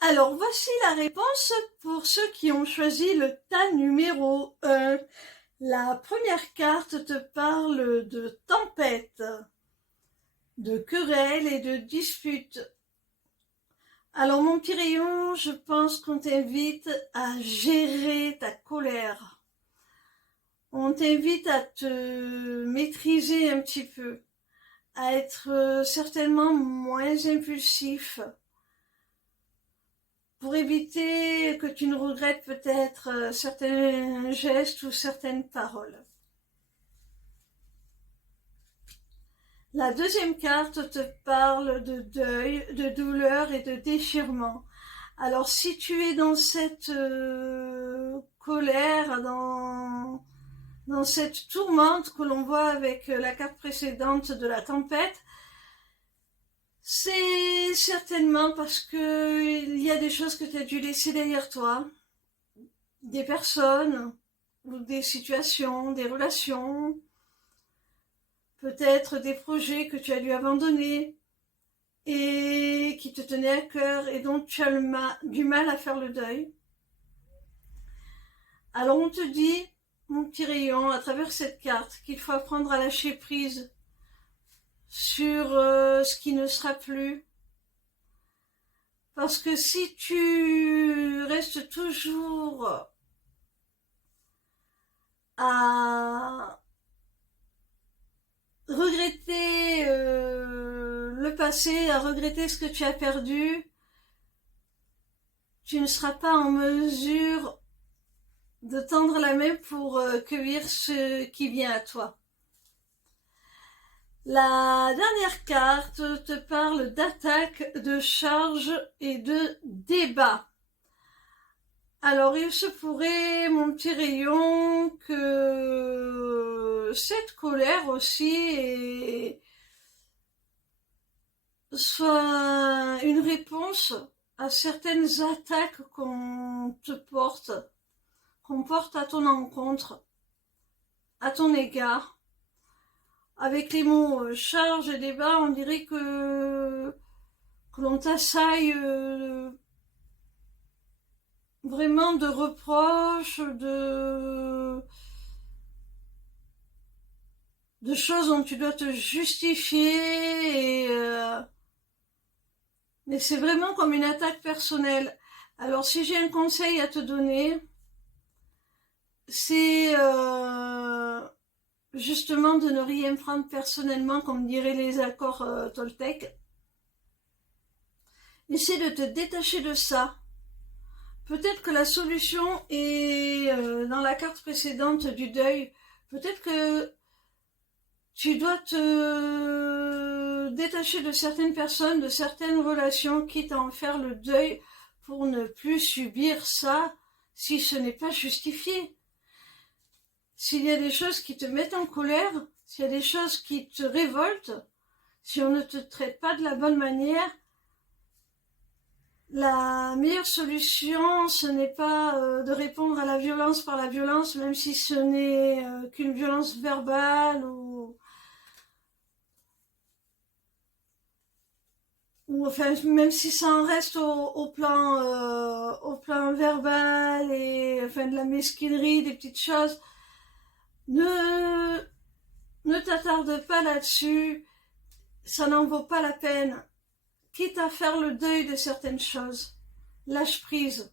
Alors, voici la réponse pour ceux qui ont choisi le tas numéro 1. La première carte te parle de tempête, de querelles et de disputes. Alors, mon petit rayon, je pense qu'on t'invite à gérer ta colère. On t'invite à te maîtriser un petit peu, à être certainement moins impulsif, pour éviter que tu ne regrettes peut-être certains gestes ou certaines paroles. La deuxième carte te parle de deuil, de douleur et de déchirement. Alors si tu es dans cette colère, dans cette tourmente que l'on voit avec la carte précédente de la tempête, c'est certainement parce que il y a des choses que tu as dû laisser derrière toi, des personnes, ou des situations, des relations, peut-être des projets que tu as dû abandonner et qui te tenaient à cœur et dont tu as du mal à faire le deuil. Alors on te dit, mon petit rayon, à travers cette carte, qu'il faut apprendre à lâcher prise sur ce qui ne sera plus. Parce que si tu restes toujours à regretter le passé, à regretter ce que tu as perdu, tu ne seras pas en mesure de tendre la main pour cueillir ce qui vient à toi. La dernière carte te parle d'attaque, de charge et de débat. Alors il se pourrait, mon petit rayon, que cette colère aussi soit une réponse à certaines attaques qu'on porte à ton encontre, à ton égard. Avec les mots charge et débat, on dirait que l'on t'assaille vraiment de reproches, de choses dont tu dois te justifier, mais c'est vraiment comme une attaque personnelle. Alors si j'ai un conseil à te donner, c'est justement de ne rien prendre personnellement, comme diraient les accords Toltec. Essaie de te détacher de ça. Peut-être que la solution est dans la carte précédente du deuil. Peut-être que tu dois te détacher de certaines personnes, de certaines relations, quitte à en faire le deuil pour ne plus subir ça si ce n'est pas justifié. S'il y a des choses qui te mettent en colère, s'il y a des choses qui te révoltent, si on ne te traite pas de la bonne manière, la meilleure solution, ce n'est pas de répondre à la violence par la violence, même si ce n'est qu'une violence verbale ou enfin, même si ça en reste au plan verbal et enfin de la mesquinerie, des petites choses, ne t'attarde pas là-dessus, ça n'en vaut pas la peine. Quitte à faire le deuil de certaines choses, lâche prise.